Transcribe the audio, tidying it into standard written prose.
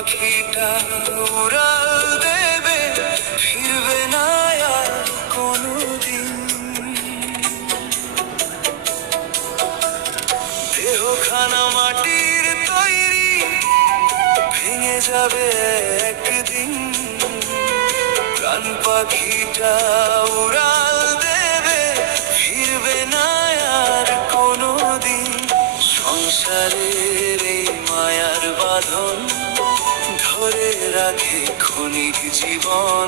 পাখিটা উড়াল দেবে, ফিরবে না আর কোনোদিন। দেহখানা মাটির তৈরি, ভেঙে যাবে একদিন। প্রাণ পাখিটা উড়াল দেবে, ফিরবে না আর কোনোদিন। সংসারের এই মায়ার বাঁধন ধরে রাখে ক্ষণিক জীবন।